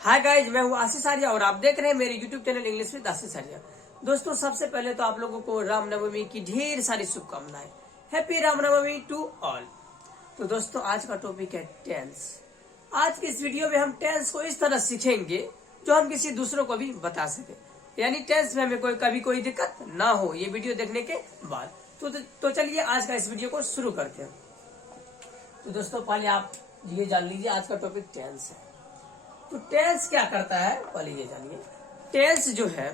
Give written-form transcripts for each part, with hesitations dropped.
Hi guys, मैं हूँ आशीष आर्या और आप देख रहे हैं मेरे यूट्यूब चैनल इंग्लिश विद आशीष आर्या। दोस्तों, सबसे पहले तो आप लोगों को रामनवमी की ढेर सारी शुभकामनाएं। Happy Ramnavami to all. तो दोस्तों, आज का टॉपिक है टेंस। आज की इस वीडियो में हम टेंस को इस तरह सीखेंगे जो हम किसी दूसरों को भी बता सके, यानी टेंस में हमें कभी कोई दिक्कत ना हो, ये वीडियो देखने के बाद। तो चलिए आज का इस वीडियो को शुरू करते हैं। तो दोस्तों, पहले आप ये जान लीजिए आज का टॉपिक टेंस है। तो टेंस क्या करता है, पहले ये जानिए। टेंस जो है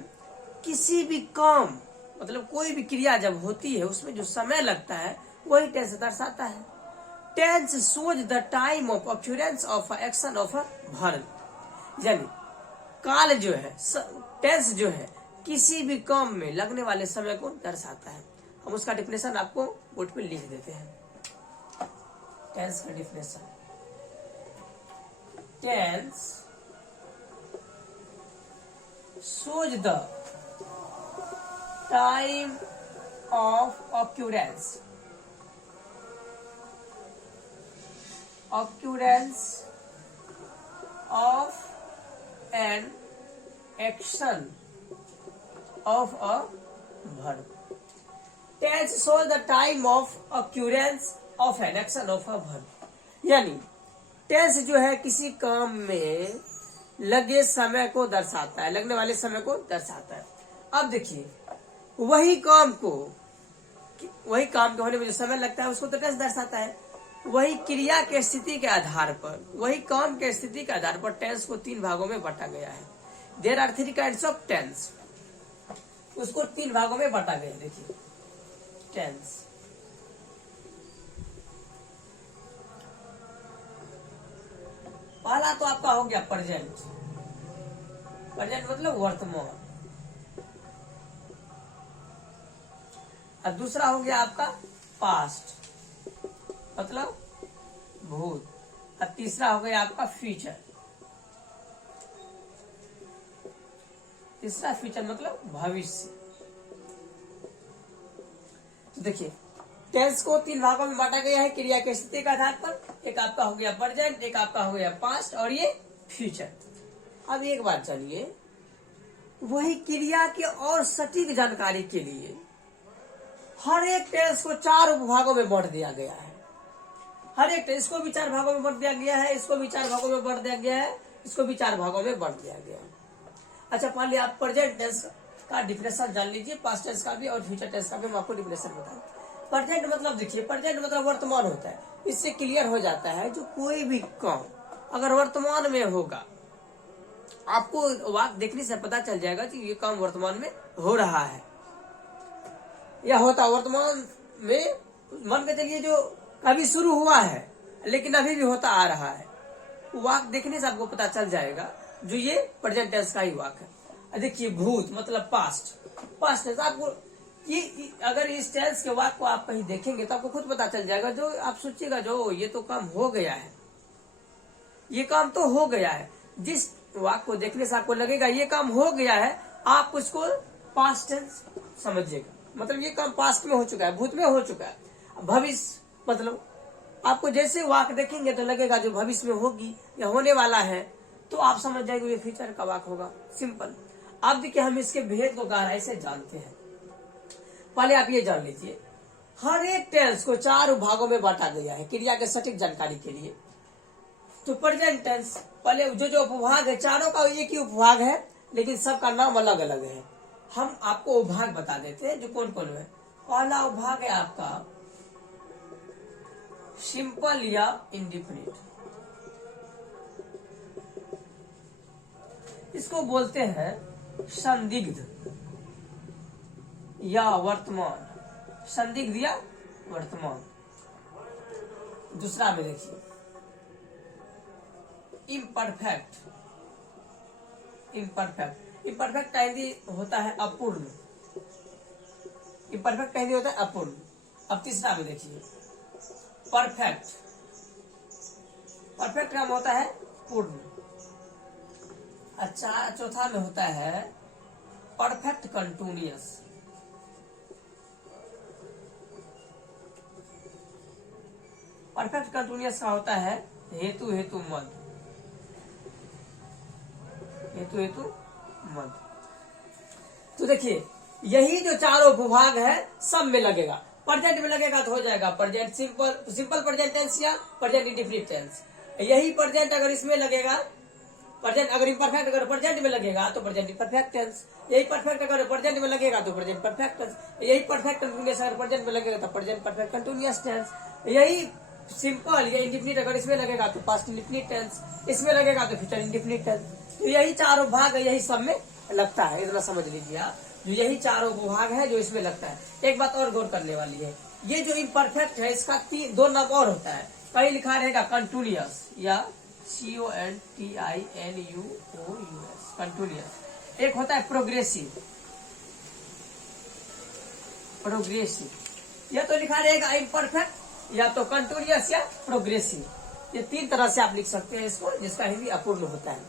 किसी भी काम, मतलब कोई भी क्रिया जब होती है उसमें जो समय लगता है वही टेंस दर्शाता है। Tense shows the time of occurrence of action of a verb, यानी काल जो है, टेंस जो है किसी भी काम में लगने वाले समय को दर्शाता है। हम उसका डिफिनेशन आपको बोर्ड पे लिख देते हैं। टेंस का definition, tense shows the time of occurrence of an action of a verb. Tense shows the time of occurrence of an action of a verb. यानी टेंस जो है किसी काम में लगे समय को दर्शाता है, लगने वाले समय को दर्शाता है। अब देखिए, वही काम के होने में जो समय लगता है उसको तो टेंस दर्शाता है। वही क्रिया के स्थिति के आधार पर, वही काम के स्थिति के आधार पर टेंस को 3 भागों में बांटा गया है। There are 3 kinds of tense. उसको 3 भागों में बांटा गया है। देखिए, टेंस पहला तो आपका हो गया प्रेजेंट। प्रेजेंट मतलब वर्तमान। और दूसरा हो गया आपका पास्ट, मतलब भूत। और तीसरा हो गया आपका फ्यूचर। तीसरा फ्यूचर मतलब भविष्य। तो देखिए, टेंस को 3 भागों में बांटा गया है क्रिया के स्थिति के आधार पर। एक आपका हो गया प्रेजेंट, एक आपका हो गया पास्ट और ये फ्यूचर। अब एक बात जानिए, वही क्रिया के और सटीक जानकारी के लिए हर एक टेंस को 4 उपभागों में बांट दिया गया है। हर एक टेंस को भी 4 भागों में बांट दिया गया है, इसको भी 4 भागों में बांट दिया गया है, इसको भी 4 भागों में बांट दिया गया है। अच्छा, पहले आप प्रेजेंट टेंस का डिफिनेशन जान लीजिए, पास्ट टेंस का भी और फ्यूचर टेंस का भी हम आपको डिफिनेशन बताएं। प्रेजेंट मतलब देखिए, प्रेजेंट मतलब वर्तमान होता है। इससे क्लियर हो जाता है जो कोई भी काम अगर वर्तमान में होगा, आपको वाक्य देखने से पता चल जाएगा कि ये काम वर्तमान में हो रहा है या होता वर्तमान में। मान के चलिए जो अभी शुरू हुआ है लेकिन अभी भी होता आ रहा है, वाक्य देखने से आपको पता चल जाएगा जो ये प्रेजेंट टेंस का ही वाक्य है। देखिए, भूत मतलब पास्ट। पास्ट टेंस आपको ये, अगर इस टेंस के वाक्य को आप कहीं देखेंगे तो आपको खुद पता चल जाएगा। जो आप सोचिएगा जो ये तो काम हो गया है, ये काम तो हो गया है। जिस वाक्य को देखने से आपको लगेगा ये काम हो गया है, आप उसको पास्ट टेंस समझिएगा। मतलब ये काम पास्ट में हो चुका है, भूत में हो चुका है। भविष्य मतलब आपको जैसे वाक्य देखेंगे तो लगेगा जो भविष्य में होगी या होने वाला है, तो आप समझ जाएंगे ये फ्यूचर का वाक्य होगा। सिंपल। अब देखिए, हम इसके भेद को गहराई से जानते हैं। पहले आप ये जान लीजिए, हर एक टेंस को 4 भागों में बांटा गया है क्रिया के सटीक जानकारी के लिए। तो प्रेजेंट टेंस, पहले जो उपभाग है, चारों का एक ही उपभाग है लेकिन सबका नाम अलग अलग है। हम आपको उपभाग बता देते हैं जो कौन कौन है। पहला उपभाग है आपका सिंपल या इंडिफिनिट। इसको बोलते हैं संदिग्ध या वर्तमान। संदिग्ध या वर्तमान। दूसरा में देखिए इम्परफेक्ट। इम्परफेक्ट का हिंदी होता है अपूर्ण। इम्परफेक्ट का हिंदी होता है अपूर्ण। अब तीसरा में देखिए परफेक्ट। परफेक्ट का होता है पूर्ण। अच्छा, चौथा में होता है परफेक्ट कंटिन्यूअस। परफेक्ट कंटिन्यूअस का होता है हेतु हेतु मद, हेतु हेतु मद। तो देखिए यही जो चारों भूभाग है सब में लगेगा। प्रेजेंट में लगेगा तो हो जाएगा present simple, simple present tense या प्रेजेंट इंडेफिनिट टेंस। यही प्रेजेंट अगर इसमें लगेगा, प्रेजेंट अगर इम्परफेक्ट अगर प्रेजेंट में लगेगा तो प्रेजेंट इम्परफेक्ट टेंस। यही परफेक्ट अगर प्रेजेंट में लगेगा तो प्रेजेंट परफेक्ट टेंस। यही परफेक्ट कंटिन्यूअस अगर प्रेजेंट में लगेगा तो प्रेजेंट परफेक्ट कंटिन्यूअस टेंस। यही सिंपल या इंडेफिनिट अगर इसमें लगेगा तो पास्ट इंडेफिनिट टेंस, इसमें लगेगा तो फ्यूचर इंडेफिनिट टेंस। तो यही चारों भाग यही सब में लगता है, इतना समझ लीजिए आप। जो यही चारों विभाग है जो इसमें लगता है। एक बात और गौर करने वाली है, ये जो इम्परफेक्ट है इसका दो नाम और होता है। कहीं लिखा रहेगा कंटिन्यूअस या CONTINUOUS कंटिन्यूअस। एक होता है प्रोग्रेसिव, प्रोग्रेसिव। या तो लिखा रहेगा इम्परफेक्ट या तो कंटिन्यूअस या प्रोग्रेसिव। ये तीन तरह से आप लिख सकते हैं इसको, जिसका हिंदी अपूर्ण होता है।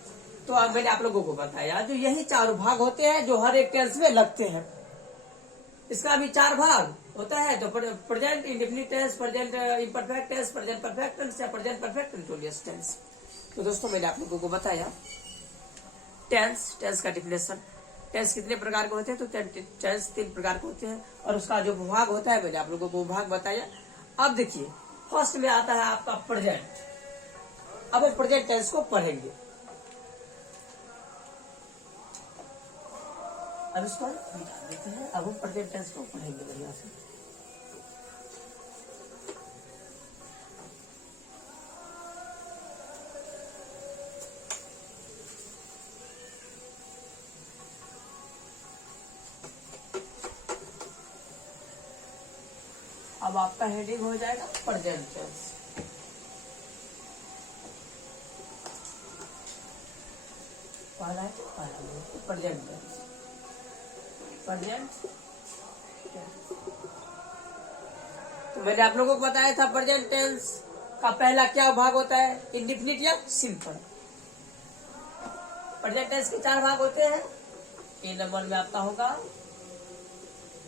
तो अब मैंने आप लोगों को बताया जो यही चार भाग होते हैं जो हर एक टेंस में लगते हैं। इसका भी चार भाग होता है, तो present indefinite tense, present imperfect tense, present perfect tense या प्रेजेंट परफेक्ट कंटिन्यूअस टेंस। तो दोस्तों मैंने आप लोगों को बताया टेंस का डिफिनेशन। टेंस कितने प्रकार के होते हैं, तो टेंस 3 प्रकार के होते हैं और उसका जो विभाग होता है मैंने आप लोगों को विभाग बताया। अब देखिए फर्स्ट में आता है आपका प्रेजेंट। अब हम प्रेजेंट टेंस को पढ़ेंगे। अब इसको मिटा देते हैं। अब हम प्रेजेंट टेंस को पढ़ेंगे बढ़िया से। अब आपका हेडिंग हो जाएगा प्रेजेंट टेंस। पहला है प्रेजेंट टेंस, प्रेजेंट। तो मैंने आप लोगों को बताया था प्रेजेंट टेंस का पहला क्या भाग होता है, इंडेफिनिट या सिंपल। प्रेजेंट टेंस के 4 भाग होते हैं। ए नंबर में आपका होगा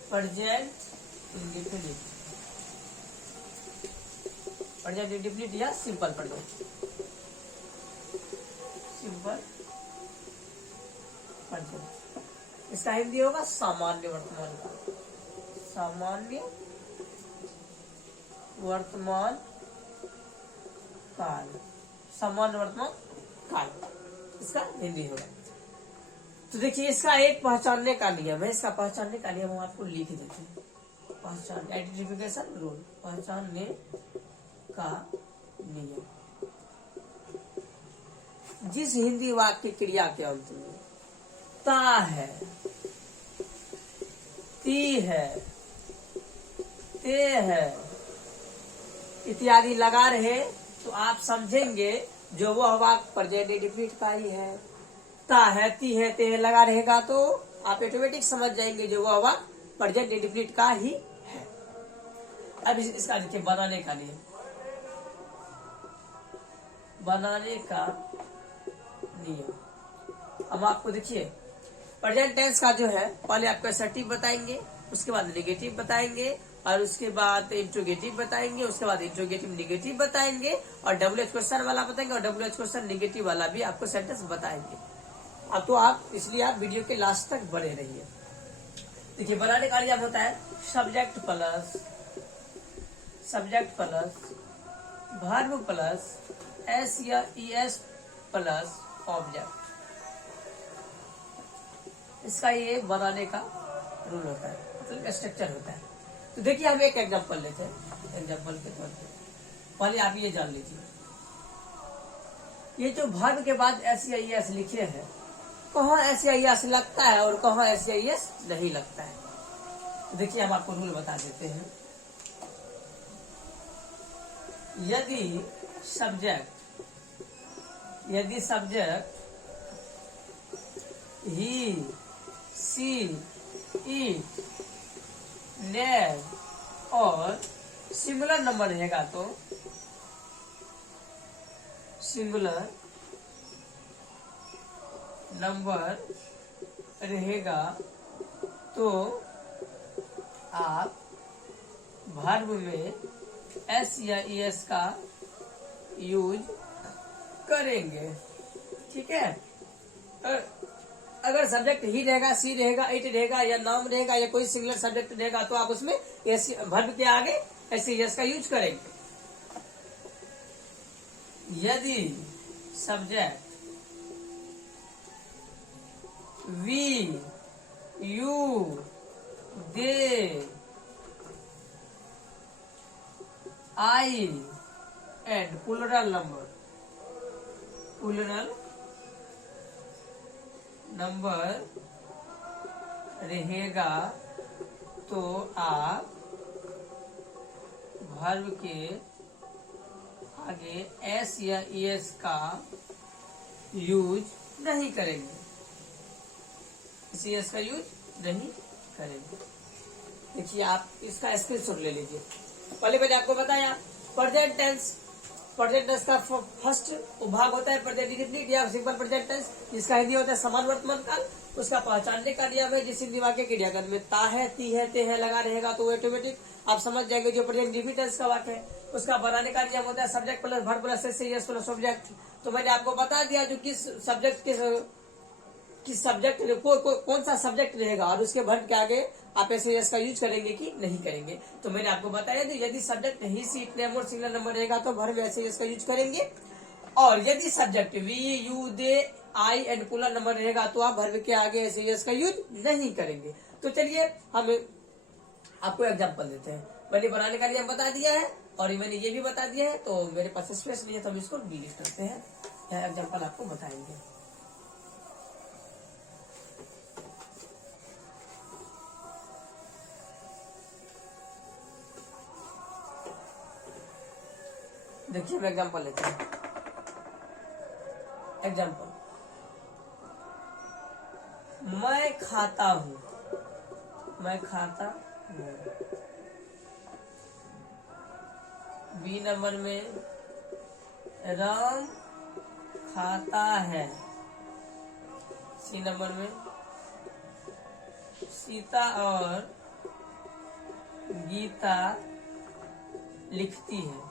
प्रेजेंट इंडेफिनिट, प्रेजेंट इंडेफिनिट या सिंपल प्रेजेंट, सिंपल प्रेजेंट। इसका हिंदी होगा सामान्य वर्तमान काल, सामान्य वर्तमान काल, सामान्य वर्तमान काल इसका हिंदी होगा। तो देखिए इसका एक पहचानने का नियम है। इसका पहचानने का नियम हम आपको लिख देते हैं। पहचान आइडेंटिफिकेशन रूल, पहचानने का नियम। जिस हिंदी वाक्य क्रिया के अंत में ता है, ती है, ते है इत्यादि लगा रहे तो आप समझेंगे जो वह वाक्य प्रेजेंट इंडेफिनिट का ही है। ता है, ती है, ते है लगा रहेगा तो आप ऑटोमेटिक समझ जाएंगे जो वह वाक्य प्रेजेंट इंडेफिनिट का ही है। अब इसका देखिए बनाने का नियम, बनाने का नियम। अब आपको देखिए प्रेजेंट टेंस का जो है पहले आपको असर्टिव बताएंगे, उसके बाद नेगेटिव बताएंगे और उसके बाद इंट्रोगेटिव बताएंगे, उसके बाद इंट्रोगेटिव नेगेटिव बताएंगे और WH क्वेश्चन वाला बताएंगे और WH क्वेश्चन नेगेटिव वाला भी आपको सेंटेंस बताएंगे। अब तो आप इसलिए आप वीडियो के लास्ट तक बने रहिए। देखिए बनाने का नियम होता है subject plus verb plus S या ES प्लस ऑब्जेक्ट। इसका ये बनाने का रूल होता है, मतलब स्ट्रक्चर होता है। तो देखिए हम एक एग्जांपल लेते हैं। एग्जांपल के तौर पे पहले आप ये जान लीजिए, ये जो वर्ब के बाद S या ES लिखे हैं कहाँ S या ES लगता है और कहाँ S या ES नहीं लगता है। तो देखिए हम आपको रूल बता देते हैं। यदि subject he, she, it, there और सिंगुलर नंबर रहेगा तो सिंगुलर नंबर रहेगा तो आप वर्ब में एस या ई एस का यूज करेंगे। ठीक है, अगर सब्जेक्ट ही रहेगा, सी रहेगा, इट रहेगा, या नाम रहेगा, या कोई सिंगुलर सब्जेक्ट रहेगा तो आप उसमें एस वर्ब के आगे एस एस का यूज करेंगे। यदि subject we, you, they, I and plural number रहेगा तो आप वर्ब के आगे एस या एस का यूज नहीं करेंगे, एस का यूज नहीं करेंगे। देखिए, आप इसका स्क्रीनशॉट ले लीजिए। पहले मैंने आपको बताया प्रेजेंट टेंस का फर्स्ट भाग होता है प्रेजेंट इंडेफिनिट या सिंपल प्रेजेंट टेंस, जिसका हिंदी होता है समान वर्तमान काल। उसका पहचानने का नियम है, जिस हिंदी वाक्य के क्रियागत में ता है, ती है, ते है लगा रहेगा तो ऑटोमेटिक आप समझ जाएंगे जो प्रेजेंट इंडेफिनिट टेंस का वाक्य है। उसका बनाने का नियम होता है subject plus verb plus S plus object. तो मैंने आपको बता दिया जो किस सब्जेक्ट कौन सा सब्जेक्ट रहेगा और उसके वर्ब के आगे आप एस का यूज करेंगे कि नहीं करेंगे। तो मैंने आपको बताया था यदि सब्जेक्ट ही, सीट, नेम और सिंगुलर नंबर रहेगा तो वर्ब एस का यूज करेंगे, और यदि subject we, you, they, I and plural number रहेगा तो आप वर्ब के आगे एस का यूज नहीं करेंगे। तो चलिए हम आपको एग्जाम्पल देते हैं। मैंने बनाने का नियम बता दिया है और मैंने ये भी बता दिया है, तो मेरे पास स्पेस नहीं है तो हम इसको डिलीट करते हैं। यह एग्जाम्पल आपको बताएंगे। देखिए, मैं एग्जाम्पल लेता हूँ। एग्जाम्पल, मैं खाता हूँ, मैं खाता हूँ। बी नंबर में राम खाता है। सी नंबर में सीता और गीता लिखती है।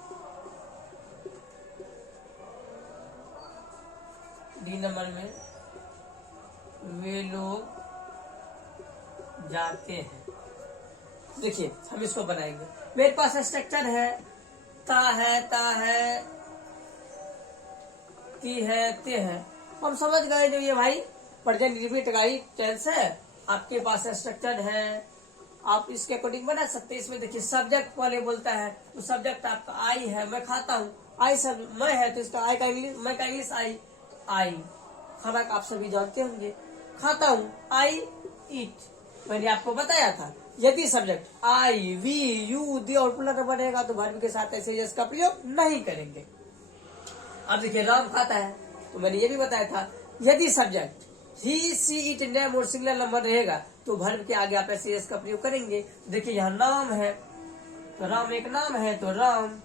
डी नंबर में वे लोग जाते हैं। देखिए, हम इसको बनाएंगे। मेरे पास स्ट्रक्चर है, ता है, ती है, ते है। हम समझ गए जो ये भाई प्रेजेंट इंडेफिनिट का ही टेंस है। आपके पास स्ट्रक्चर है, आप इसके अकॉर्डिंग बना सकते हैं। इसमें देखिए, सब्जेक्ट पहले बोलता है तो सब्जेक्ट आपका आई है, मैं खाता हूँ। आई सब मैं है तो इसका आई का इंग्लिश, मैं का इंग्लिश आई। खाना का आप सभी जानते होंगे, खाता हूँ, आई ईट। मैंने आपको बताया था यदि सब्जेक्ट आई, वी, यू, दे और प्लूरल नंबर रहेगा तो वर्ब के साथ एस का प्रयोग नहीं करेंगे। अब देखिए, राम खाता है तो मैंने ये भी बताया था यदि subject he, she, it, name और सिंगुलर नंबर रहेगा तो वर्ब के आगे आप एस का प्रयोग करेंगे। देखिए, यहाँ नाम है तो राम एक नाम है तो राम।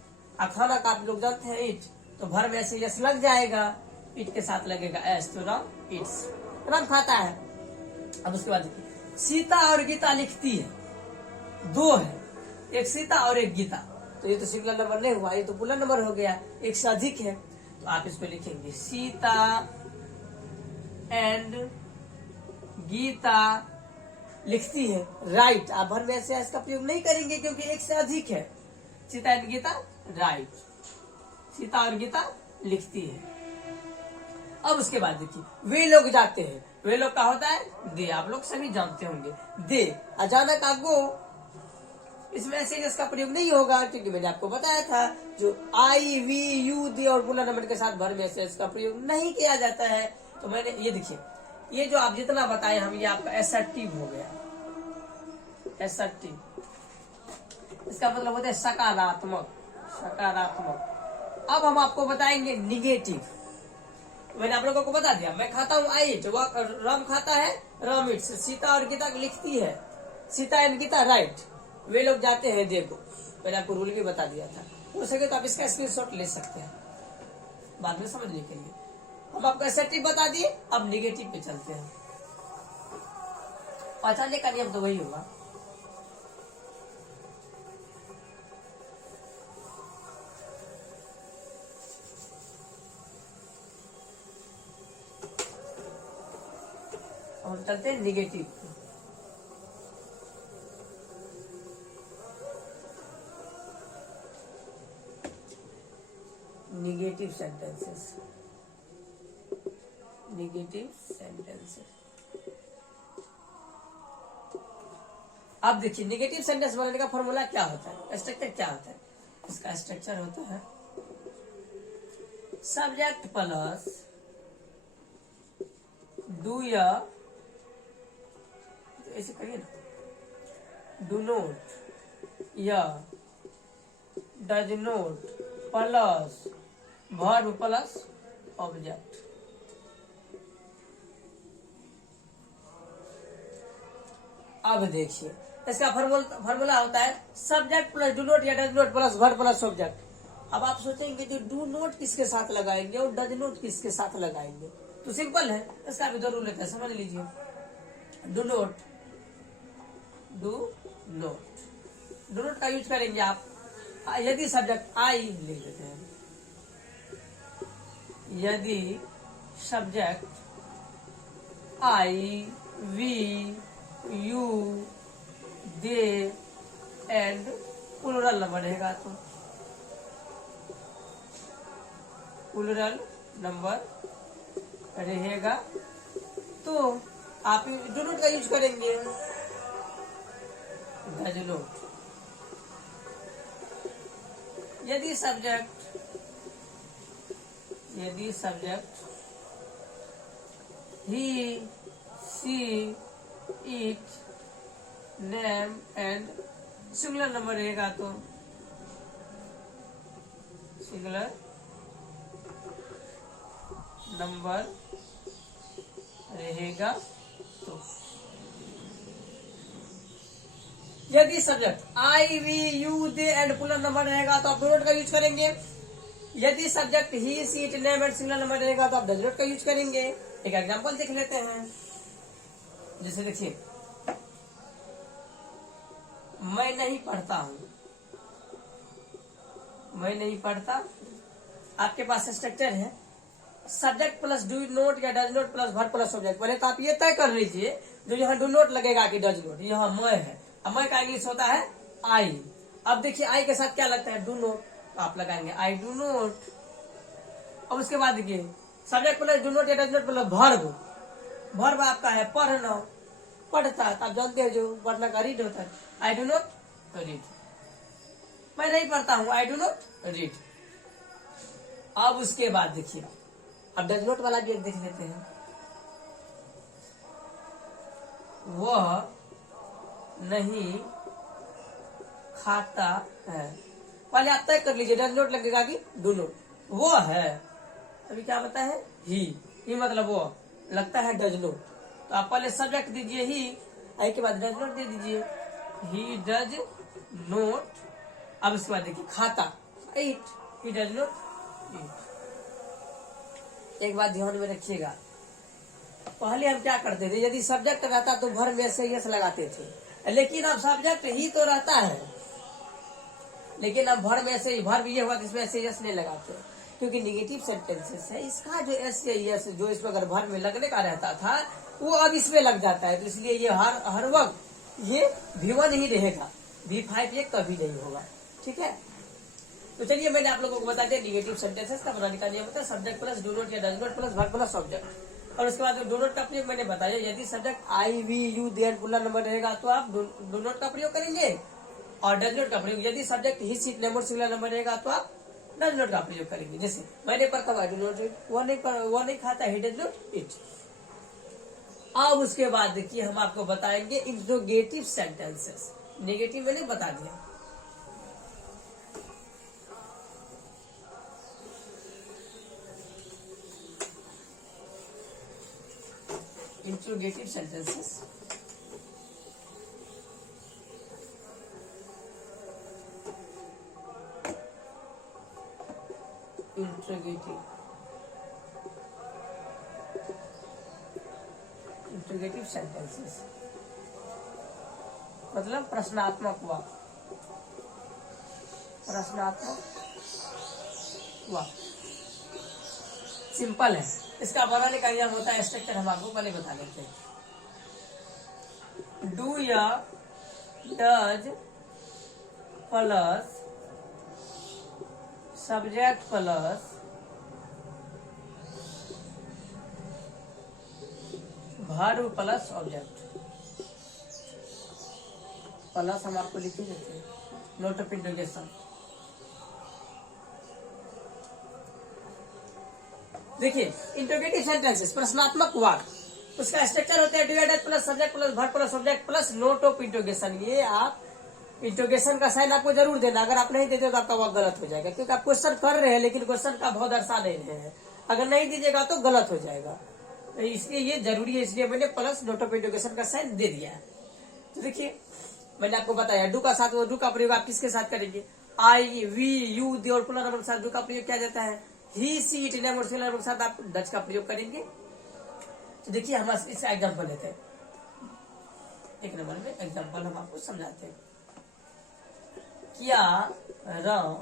खाना का आप लोग जानते हैं ईट, तो वर्ब एस लग जाएगा, ईट के साथ लगेगा एस, तो राम ईट्स, राम खाता है। अब उसके बाद देखिए, सीता और गीता लिखती है, दो है, एक सीता और एक गीता, तो ये तो सिंगुलर नंबर नहीं हुआ, ये तो प्लूरल नंबर हो गया, एक से अधिक है। तो आप इसको लिखेंगे सीता एंड गीता लिखती है, राइट। आप वर्ब एस का प्रयोग नहीं करेंगे क्योंकि एक से अधिक है। सीता एंड गीता, राइट, सीता और गीता लिखती है। अब उसके बाद देखिए, वे लोग जाते हैं, वे लोग का होता है दे, आप लोग सभी जानते होंगे। दे, अचानक आपको इसमें एस का प्रयोग नहीं होगा क्योंकि मैंने आपको बताया था जो आई, वी, यू, दे और प्लूरल नंबर के साथ वर्ब एस का प्रयोग नहीं किया जाता है। तो मैंने ये देखिए, ये जो आप जितना बताए हम, ये आपका एसर्टिव हो गया। एसर्टिव इसका मतलब होता है सकारात्मक, सकारात्मक। अब हम आपको बताएंगे निगेटिव। मैंने आप लोगों को बता दिया, मैं खाता हूँ आई इट, राम खाता है, राम इट्स। सीता और गीता लिखती है, सीता एंड गीता, राइट। वे लोग जाते हैं, देखो मैंने आपको रूल भी बता दिया था। हो सके तो आप इसका स्क्रीनशॉट ले सकते हैं बाद में समझने के लिए। हम आपको एसर्टिव बता दिए, अब निगेटिव पे चलते हैं। पहचानने का नियम तो वही होगा। हम चलते हैं negative. Negative sentences, negative sentences. अब देखिए निगेटिव सेंटेंस बनाने का फॉर्मूला क्या होता है, स्ट्रक्चर क्या होता है। इसका स्ट्रक्चर होता है सब्जेक्ट प्लस डू या, तो ऐसे करिए ना, डू नोट या does note plus verb plus object. अब देखिए इसका फॉर्मूला होता है सब्जेक्ट प्लस डू नोट या does note plus verb plus object. अब आप सोचेंगे जो डू नोट किसके साथ लगाएंगे और डज नोट किसके साथ लगाएंगे, तो सिंपल है, इसका भी दो रूल है, समझ लीजिए। Do not, do not, do not का यूज करेंगे आप यदि सब्जेक्ट आई लिख देते हैं, यदि subject I we you they and plural number रहेगा, तो प्लूरल नंबर रहेगा तो आप डू नोट का यूज करेंगे, डज नोट। यदि subject he she it name and singular number रहेगा, तो सिंगुलर नंबर रहेगा। तो यदि subject I we you they and plural number रहेगा तो आप डू नोट का यूज करेंगे। यदि subject he she it name and singular number रहेगा तो आप डज नोट का यूज करेंगे। एक एग्जांपल देख लेते हैं, जैसे देखिए मैं नहीं पढ़ता हूं, मैं नहीं पढ़ता। आपके पास स्ट्रक्चर है सब्जेक्ट प्लस डू नोट या does note plus verb plus object. पहले तो आप ये तय कर लीजिए जो यहाँ डू नोट लगेगा कि डज नोट। यहाँ मैं है, अब मैं का इंग्लिश होता है आई। अब देखिए आई के साथ क्या लगता है, डू नोट, तो आप लगाएंगे आई डू नोट। अब उसके बाद देखिए सब्जेक्ट प्लस डू नोट या does note plus verb, verb आपका है पढ़ना, पढ़ता, तो आप जानते हैं जो पढ़ना का रीड होता है, आई डू नोट रीड। मैं नहीं पढ़ता हूं, आई डू नोट रीड। अब उसके बाद देखिए अब डज नोट वाला भी एक देख लेते हैं, वह नहीं खाता है। पहले आप तय कर लीजिए डज नोट लगेगा कि डू नोट। वो है, अभी क्या बता है ही मतलब वो लगता है डज नोट, तो आप पहले सब्जेक्ट दीजिए ही, आई के बाद डज नोट दे दीजिए, ही डज नोट। अब उसके बाद देखिए खाता ईट, ही डज नोट ईट। एक बात ध्यान में रखिएगा, पहले हम क्या करते थे, यदि सब्जेक्ट रहता तो भर में से यस लगाते थे, लेकिन अब सब्जेक्ट ही तो रहता है, लेकिन अब भर में से भर भी ये हुआ इसमें से यस नहीं लगाते, क्योंकि निगेटिव सेंटेंसेस है। इसका जो एस या यस जो इसमें अगर भर में लगने का रहता था वो अब इसमें लग जाता है, तो इसलिए ये हर वक्त ये V1 ही रहेगा, V5 ये कभी नहीं होगा। ठीक है, तो चलिए मैंने आप लोगों को बता दिया निगेटिव सेंटेंसेस का बनाने का नियम होता है सब्जेक्ट प्लस डू नोट या does note plus verb plus object. और उसके बाद डू नोट का प्रयोग मैंने बताया, यदि subject I we you they and plural number रहेगा तो आप डू नोट का प्रयोग करेंगे, और डज नोट का प्रयोग यदि सब्जेक्ट ही सीट नेम और सिंगुलर नंबर रहेगा तो आप डज नोट का प्रयोग करेंगे। जैसे मैंने पढ़ता हुआ डू नोट ईट, वो नहीं खाता, ही डज नोट ईट। अब उसके बाद देखिए हम आपको बताएंगे इंट्रोगेटिव सेंटेंसेस। नेगेटिव मैंने बता दिया, इंट्रोगेटिव सेंटेंसेस। इंट्रोगेटिव सेंटेंसेस मतलब प्रश्नात्मक वाक्य, प्रश्नात्मक वाक्य। सिंपल है, इसका बनाने का नियम होता है स्ट्रक्चर हम आपको पहले बता देते हैं। डू या does plus subject plus verb plus object plus हम आपको लिख ही देते हैं, नोट ऑफ इंटरोगेशन। देखिए इंटरोगेटिव सेंटेंसेस प्रश्नात्मक वाक्य, उसका स्ट्रक्चर होता है डू या does plus subject plus verb plus object plus note of interrogation. ये आप इंटरोगेशन का साइन आपको जरूर देना, अगर आप नहीं देते तो आपका वाक्य गलत हो जाएगा, क्योंकि आप क्वेश्चन कर रहे हैं लेकिन क्वेश्चन का भाव दर्शा नहीं रहे हैं, अगर नहीं दीजिएगा तो गलत हो जाएगा, तो इसलिए ये जरूरी है, इसलिए मैंने प्लस नोट ऑफ इंटरोगेशन का साइन दे दिया है। तो देखिए मैंने आपको बताया डू का साथ, डू का प्रयोग आप किसके साथ करेंगे, आई वी यू दे और प्लूरल नंबर के साथ डू का प्रयोग किया जाता है, ही सी इट नेम और सिंगुलर नंबर के साथ आप डज का प्रयोग करेंगे। तो देखिए हम इसका एग्जाम्पल लेते हैं, एक नंबर में एग्जाम्पल हम आपको समझाते हैं। क्या राम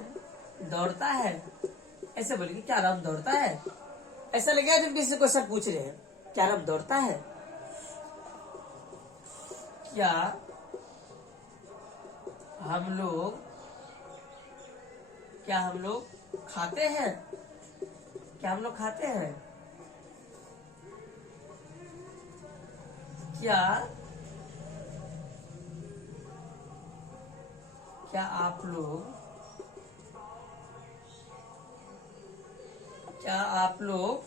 दौड़ता है, ऐसे बोलेंगे क्या राम दौड़ता है, ऐसा लगेगा जब किसी से क्वेश्चन पूछ रहे हैं क्या राम दौड़ता है। क्या हम लोग खाते हैं, क्या हम लोग खाते हैं, क्या आप लोग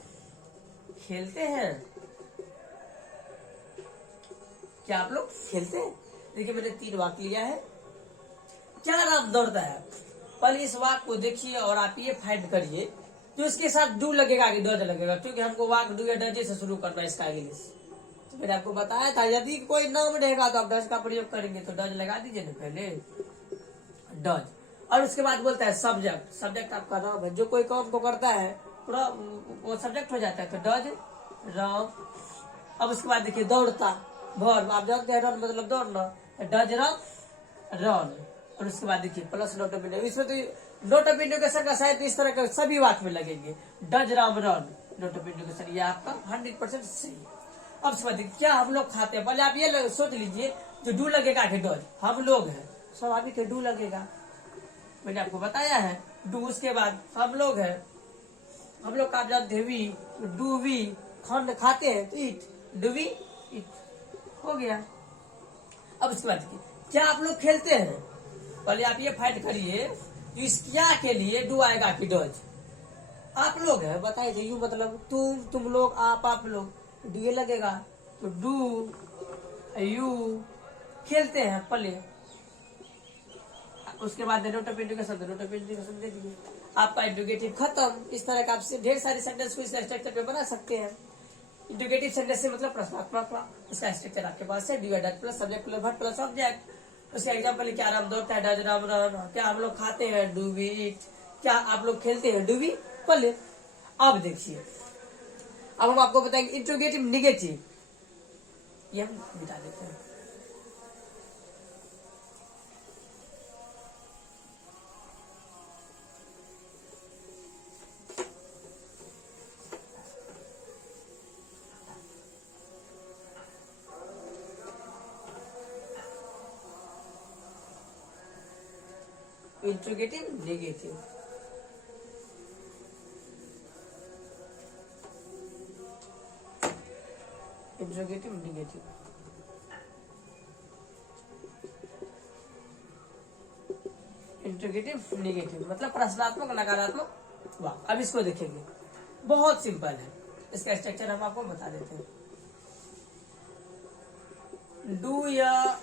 खेलते हैं, क्या आप लोग खेलते हैं। देखिए मैंने 3 वाक्य लिया है। क्या राम दौड़ता है, पहले इस वाक्य को देखिए और आप ये फाइंड करिए तो इसके साथ डू लगेगा कि डज लगेगा, क्योंकि हमको वाक्य डू या डज से शुरू करना है इसका इंग्लिश। तो मैंने आपको बताया था यदि कोई नाम रहेगा तो आप डज का प्रयोग करेंगे, तो डज लगा दीजिए ना पहले डज, और उसके बाद बोलता है सब्जेक्ट, सब्जेक्ट आपका नाम है, जो कोई काम को करता है पूरा वो सब्जेक्ट हो जाता है, तो डज राम। अब उसके बाद देखिए दौड़ता वर्ब, आप जानते हैं रन मतलब दौड़ना, डज राम रन, और उसके बाद देखिए प्लस नोट ऑफ इंटरोगेशन, इसमें तो नोट ऑफ इंटरोगेशन का शायद इस तरह के सभी वाक्य में लगेंगे, does Ram run note of interrogation, ये आपका 100% सही है। अब उसके बाद देखिए क्या हम लोग खाते हैं, पहले आप ये सोच लीजिए जो डू लगेगा कि डज, हम लोग हैं स्वाभाविक है डू लगेगा, मैंने आपको बताया है डू, उसके बाद हम लोग हैं, हम लोग का जानते हैं वी, डू वी खाते हैं तो इट, डू वी इट हो गया। अब उसके बाद क्या आप लोग खेलते हैं, पहले आप ये फाइंड करिए तो इस क्या के लिए डू आएगा कि डज, आप लोग है बताइए, यू मतलब तुम लोग, आप लोग, डू ये लगेगा तो डू यू खेलते हैं पहले, उसके बाद नोट ऑफ इंटरोगेशन दे दिए, आपका इंटरोगेटिव खत्म। इस तरह का आपसे ढेर सारे सेंटेंस को इस स्ट्रक्चर पे बना सकते हैं। इंटरोगेटिव सेंटेंस से मतलब प्रश्नात्मक, इसका स्ट्रक्चर आपके पास है डू या does plus subject plus verb plus object. उसका एग्जांपल क्या राम दौड़ता है, डज राम रन, क्या हम लोग खाते हैं, डू वी ईट, क्या आप लोग खेलते हैं, डू वी प्ले। अब देखिए अब हम आपको बताएंगे इंटरोगेटिव निगेटिव, ये हम मिटा देते हैं। Interrogative negative, interrogative negative, interrogative negative मतलब प्रश्नात्मक नकारात्मक वाक्य। अब इसको देखेंगे, बहुत सिंपल है, इसका स्ट्रक्चर हम आपको बता देते हैं। डू या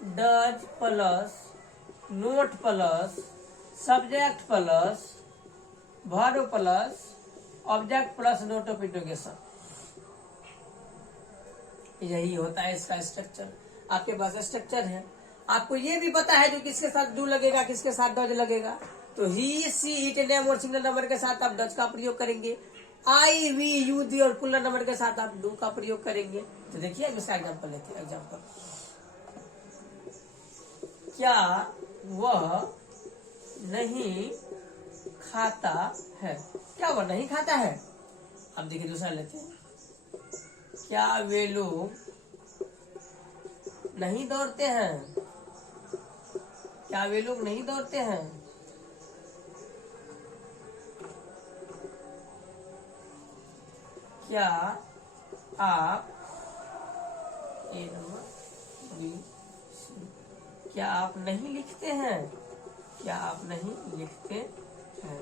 does plus not plus subject plus verb plus object plus note of interrogation, यही होता है इसका स्ट्रक्चर। आपके पास स्ट्रक्चर है, आपको ये भी पता है जो किसके साथ डू लगेगा किसके साथ डज लगेगा, तो ही सी इट नेम और सिंगल नंबर के साथ आप डज का प्रयोग करेंगे, आई वी यू दी और पुलर नंबर के साथ आप डू का प्रयोग करेंगे। तो देखिए इसका एग्जाम्पल लेते हैं। एग्जाम्पल, क्या वह नहीं खाता है, क्या वह नहीं खाता है। अब देखिए दूसरा लेते हैं, क्या वे लोग नहीं दौड़ते हैं? क्या वे लोग नहीं दौड़ते हैं? क्या आप ए नंबर बी सी, क्या आप नहीं लिखते हैं? क्या आप नहीं लिखते हैं?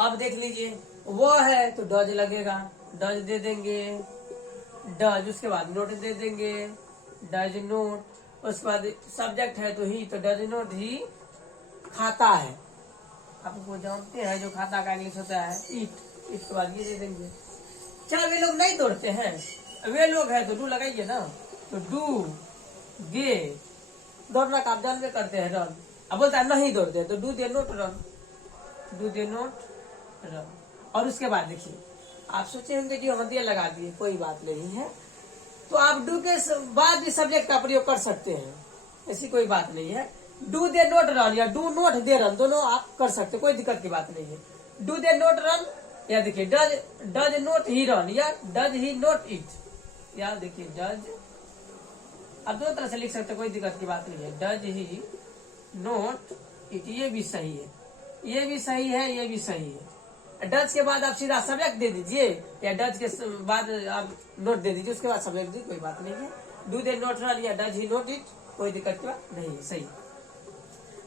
अब देख लीजिए, वो है तो डज लगेगा, डज दे देंगे, डज, उसके बाद नोट दे देंगे, डज नोट, उसके बाद सब्जेक्ट है तो ही, तो डज नोट ही खाता है। आपको जानते हैं जो खाता का इंग्लिश होता है ईट, इसके बाद ये दे देंगे। क्या वे लोग नहीं दौड़ते हैं? वे लोग हैं तो डू लगाइए ना, तो डू दे, दौड़ना का आप जानते करते हैं रन। अब बोलता है नहीं दौड़ते हैं तो do they note run, do they note run. और उसके बाद देखिए, आप सोचे होंगे कि हदिया लगा दिए, कोई बात नहीं है, तो आप डू के बाद भी सब्जेक्ट का प्रयोग कर सकते हैं, ऐसी कोई बात नहीं है। डू दे नोट रन या डू नोट दे रन, दोनों आप कर सकते, कोई दिक्कत की बात नहीं है। डू दे नोट रन या देखिए डज नोट ही रन या डज ही नोट इट, या देखिए डज, आप दोनों तरह से लिख सकते, कोई दिक्कत की बात नहीं है। डज ही नोट इट, ये भी सही है, ये भी सही है, ये भी सही है। डज के बाद आप सीधा सब्जेक्ट दे दीजिए या डज के बाद आप नोट दे दीजिए, उसके बाद सब्जेक्ट दीजिए, कोई बात नहीं है। डू दे नोट रन या डज ही नोट इट, कोई दिक्कत की बात नहीं है, सही।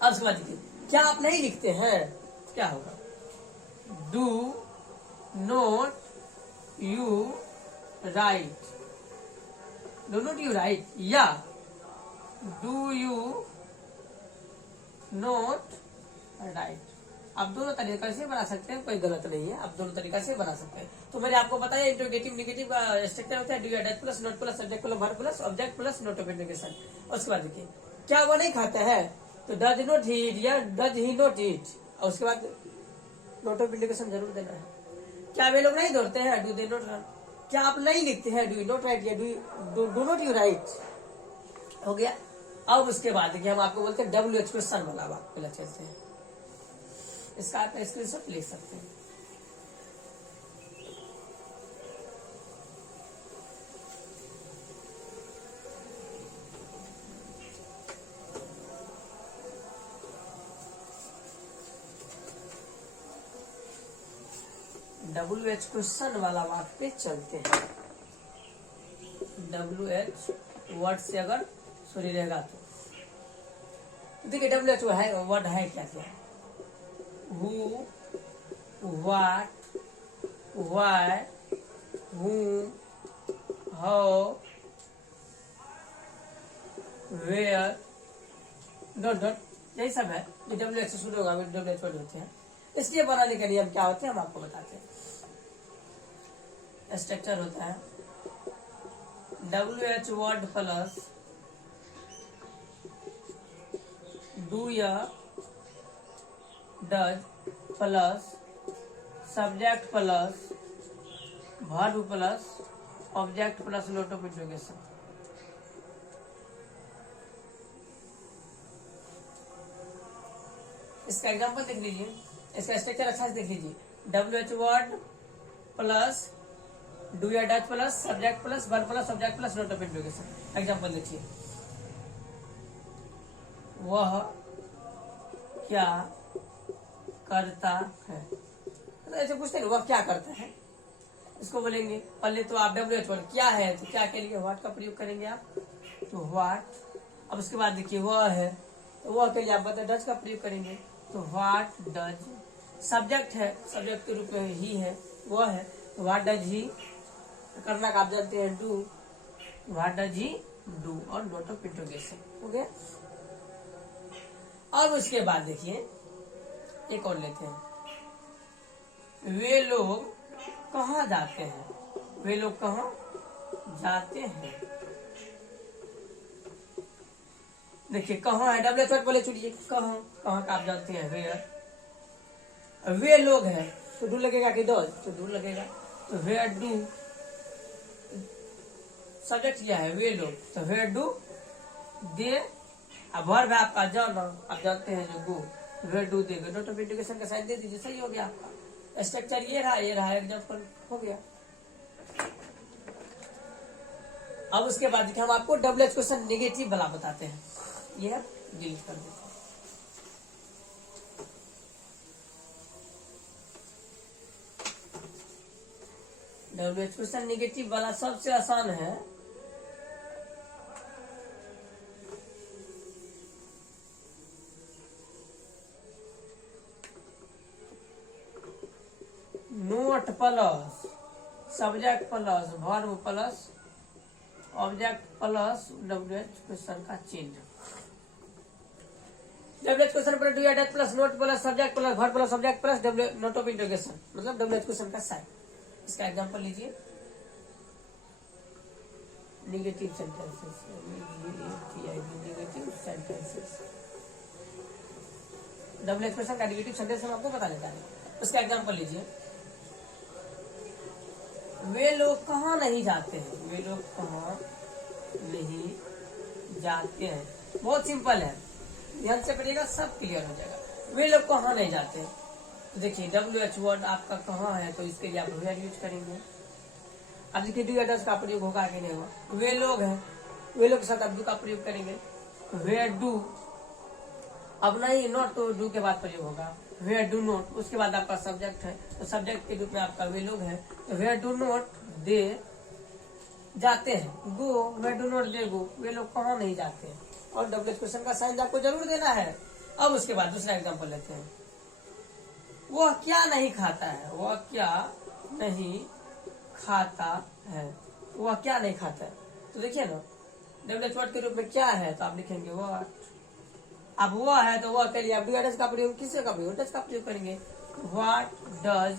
अब उसके बाद देखिए, क्या आप नहीं लिखते हैं? क्या होगा? Do not you right, do not you right या डू यू नोट राइट। आप दोनों तरीके से बना सकते हैं, कोई गलत नहीं है, आप दोनों तरीका से बना सकते हैं। तो मैंने आपको बताया इंट्रोगेटिव नेगेटिव का स्ट्रक्चर होता है, डू या does plus not plus subject plus verb plus object plus note of interrogation. उसके बाद देखिए, क्या वो नहीं खाता है? तो डज नोट ही इट या डज ही नोट इट, और उसके बाद नोट ऑफ इंट्रोगेशन जरूर देना है। क्या वे लोग नहीं दौड़ते हैं? Do they note run. क्या आप नहीं लिखते हैं? डू नोट राइट या डू नोट यू राइट, हो गया। अब उसके बाद देखिए, हम आपको बोलते हैं WH क्वेश्चन वाला बात पहले चलते हैं, इसका आप स्क्रीनशॉट ले सकते हैं। WH क्वेश्चन वाला बात पे चलते हैं। WH वर्ड से अगर सॉरी रहेगा तो देखिए, WH है वर्ड है क्या क्या? Who, what, why, whom, how, where, dot dot, यही सब है जो WH से शुरू होगा, WH वर्ड होते हैं। इसलिए बनाने के नियम क्या होते हैं हम आपको बताते हैं। स्ट्रक्चर होता है WH वर्ड प्लस डू या does plus subject plus verb plus object plus note of interrogation. इसका एग्जांपल देख लीजिए, इसका स्ट्रक्चर अच्छा से देख लीजिए। WH वर्ड प्लस डू या does plus subject plus verb plus object plus note of interrogation. Example देखिए, वह क्या करता है, तो ऐसे पूछते हैं वह क्या करता है, इसको बोलेंगे पहले तो आप WH वर्ड क्या है, तो क्या के लिए व्हाट का प्रयोग करेंगे आप, तो व्हाट। अब उसके बाद देखिए, वह है तो वह के लिए आप बता डज का प्रयोग करेंगे, तो व्हाट डज। सब्जेक्ट है, सब्जेक्ट के रूप में ही है, वह है तो व्हाट डज ही। करना का आप जानते हैं do, what does he do, और नोट ऑफ इंट्रोगेशन हो गया। अब उसके बाद देखिए, एक और लेते हैं। वे लोग कहाँ जाते हैं? वे लोग कहाँ जाते हैं? देखिए, कहाँ है, WH वर्ड बोले, चुनिए कहाँ, कहाँ का आप जानते हैं वेयर। वे लोग हैं तो डू लगेगा कि डज, तो डू लगेगा, तो वेयर डू। सब्जेक्ट क्या है? वे लोग, तो वेयर डू दे। अब वर्ब है आपका जाना, आप जानते हैं जो go, where do they, note of interrogation का साइन दे दीजिए, सही हो गया आपका। स्ट्रक्चर ये रहा एग्जाम्पल हो गया। अब उसके बाद देखिए हम आपको WH क्वेश्चन नेगेटिव वाला बताते हैं, ये है डिलीट कर देते हैं। WH क्वेश्चन नेगेटिव वाला सबसे आसान है। Not plus subject plus verb plus object plus WH question का चिन्ह। WH क्वेश्चन पर do added plus not plus subject plus verb plus object plus note of interrogation, मतलब WH क्वेश्चन का sign. इसका एग्जांपल लीजिए, negative sentences, negative sentences. WH question का negative sentence हम आपको बता देता है। उसका एग्जांपल लीजिए, वे लोग कहाँ नहीं जाते हैं, वे लोग कहाँ नहीं जाते हैं। बहुत सिंपल है, ध्यान से पढ़िएगा सब क्लियर हो जाएगा। वे लोग कहाँ नहीं जाते हैं, तो देखिए WH वर्ड आपका कहाँ है, तो इसके लिए आप वेयर यूज करेंगे। अब देखिए डू एडस का प्रयोग होगा कि नहीं होगा। वे लोग हैं, वे लोग के साथ आप डू का प्रयोग करेंगे, वेयर डू। अब नहीं नॉट, तो डू के बाद प्रयोग होगा, वेयर डू नॉट। उसके बाद आपका सब्जेक्ट है, तो सब्जेक्ट के रूप में आपका वे लोग है, तो वेयर डू नॉट दे जाते हैं, गो, वेयर डू नॉट दे गो, वे लोग कहाँ नहीं जाते हैं। और WH क्वेश्चन का साइन आपको जरूर देना है। अब उसके बाद दूसरा एग्जांपल लेते हैं, वह क्या नहीं खाता है, वह क्या नहीं खाता है, वह क्या नहीं खाता है। तो देखिए ना WH वर्ड के रूप में क्या है, तो आप लिखेंगे व्हाट। अब वह है तो वह के लिए आप डू एडस का प्रयोग, किससे का प्रयोग, डज का प्रयोग करेंगे, व्हाट डज।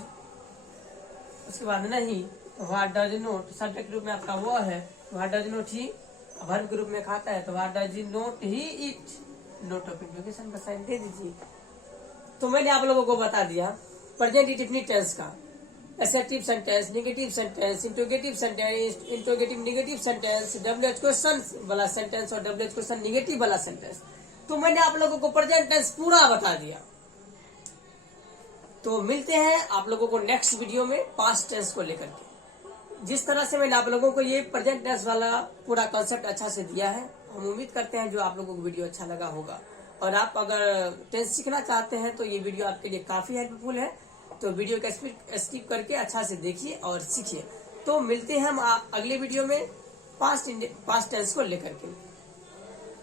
उसके बाद नहीं, व्हाट डज नोट, सब्जेक्ट रूप में आपका वह है, what does note he. Verb के रूप में खाता है, तो what does note he it, note of interrogation का साइन दे दीजिए। तो मैंने आप लोगों को बता दिया प्रेजेंट इंडेफिनिट टेंस का assertive sentence, negative sentence, interrogative sentence, interrogative negative sentence, WH question वाला सेंटेंस और WH क्वेश्चन नेगेटिव वाला सेंटेंस। तो मैंने आप लोगों को प्रेजेंट टेंस पूरा बता दिया। तो मिलते हैं आप लोगों को नेक्स्ट वीडियो में पास्ट टेंस को लेकर के। जिस तरह से मैंने आप लोगों को ये प्रेजेंट टेंस वाला पूरा कॉन्सेप्ट अच्छा से दिया है, हम उम्मीद करते हैं जो आप लोगों को वीडियो अच्छा लगा होगा। और आप अगर टेंस सीखना चाहते हैं तो ये वीडियो आपके लिए काफी हेल्पफुल है। तो वीडियो का स्किप करके अच्छा से देखिए और सीखिए। तो मिलते हैं हम अगले वीडियो में पास्ट टेंस को लेकर के।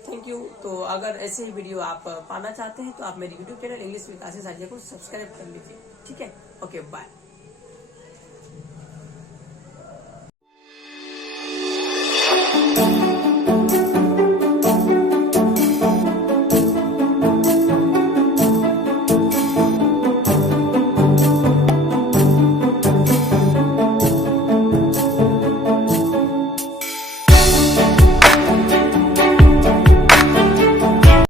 Thank you. तो अगर ऐसे ही वीडियो आप पाना चाहते हैं तो आप मेरी यूट्यूब चैनल इंग्लिश विद आशीष आर्य को सब्सक्राइब कर लीजिए। ठीक है, ओके, बाय।